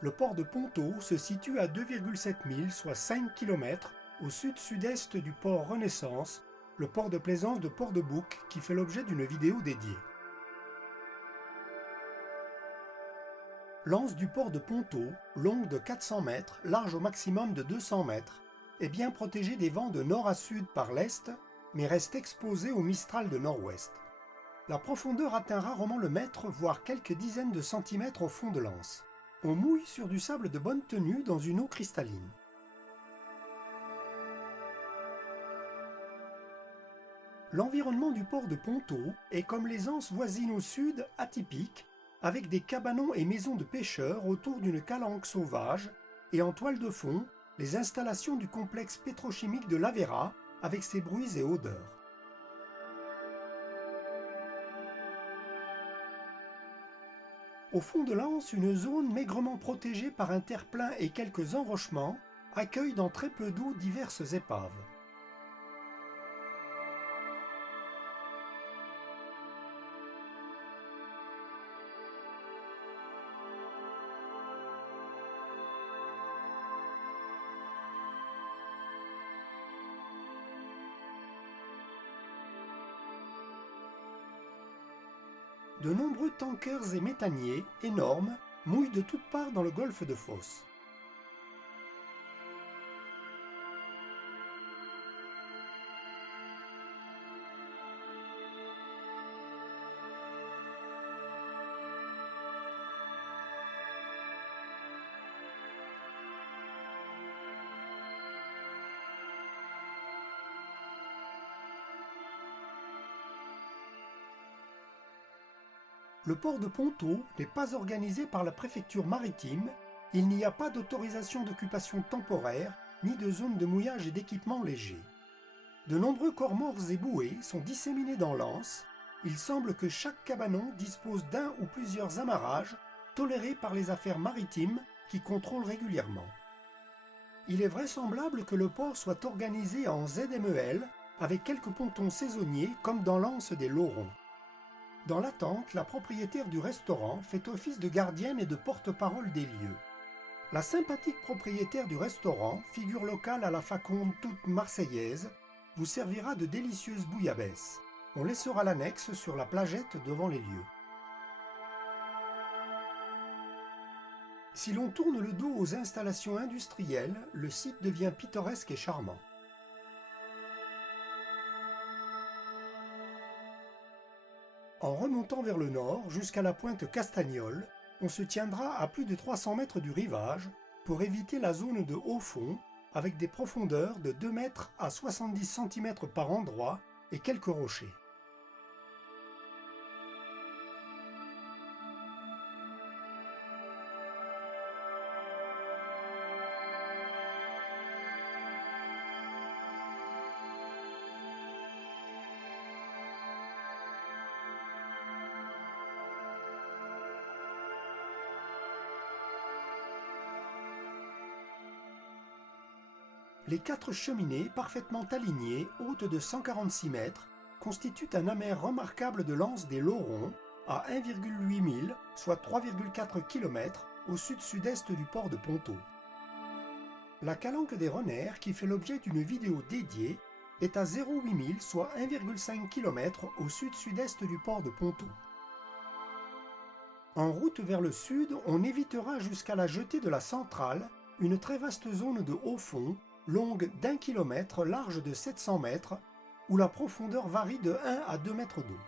Le port de Ponto se situe à 2,7 milles, soit 5 km, au sud-sud-est du port Renaissance, le port de plaisance de Port-de-Bouc qui fait l'objet d'une vidéo dédiée. L'anse du port de Ponto, longue de 400 mètres, large au maximum de 200 mètres, est bien protégée des vents de nord à sud par l'est, mais reste exposée au Mistral de nord-ouest. La profondeur atteint rarement le mètre, voire quelques dizaines de centimètres au fond de l'anse. On mouille sur du sable de bonne tenue dans une eau cristalline. L'environnement du port de Ponto est, comme les anses voisines au sud, atypique, avec des cabanons et maisons de pêcheurs autour d'une calanque sauvage et en toile de fond, les installations du complexe pétrochimique de l'Aveyrat avec ses bruits et odeurs. Au fond de l'anse, une zone maigrement protégée par un terre-plein et quelques enrochements accueille dans très peu d'eau diverses épaves. De nombreux tankers et méthaniers, énormes, mouillent de toutes parts dans le golfe de Fos. Le port de Ponto n'est pas organisé par la préfecture maritime, il n'y a pas d'autorisation d'occupation temporaire, ni de zone de mouillage et d'équipement léger. De nombreux corps morts et boués sont disséminés dans l'anse, il semble que chaque cabanon dispose d'un ou plusieurs amarrages tolérés par les affaires maritimes qui contrôlent régulièrement. Il est vraisemblable que le port soit organisé en ZMEL avec quelques pontons saisonniers comme dans l'anse des Laurons. Dans l'attente, la propriétaire du restaurant fait office de gardienne et de porte-parole des lieux. La sympathique propriétaire du restaurant, figure locale à la faconde toute marseillaise, vous servira de délicieuses bouillabaisse. On laissera l'annexe sur la plagette devant les lieux. Si l'on tourne le dos aux installations industrielles, le site devient pittoresque et charmant. En remontant vers le nord, jusqu'à la pointe Castagnole, on se tiendra à plus de 300 mètres du rivage pour éviter la zone de haut fond, avec des profondeurs de 2 mètres à 70 cm par endroit et quelques rochers. Les 4 cheminées parfaitement alignées, hautes de 146 mètres, constituent un amer remarquable de l'anse des Laurons, à 1,8 milles, soit 3,4 km, au sud-sud-est du port de Ponto. La calanque des Renards, qui fait l'objet d'une vidéo dédiée, est à 0,8 milles, soit 1,5 km, au sud-sud-est du port de Ponto. En route vers le sud, on évitera jusqu'à la jetée de la centrale, une très vaste zone de haut fond, longue d'1 km, large de 700 mètres, où la profondeur varie de 1 à 2 mètres d'eau.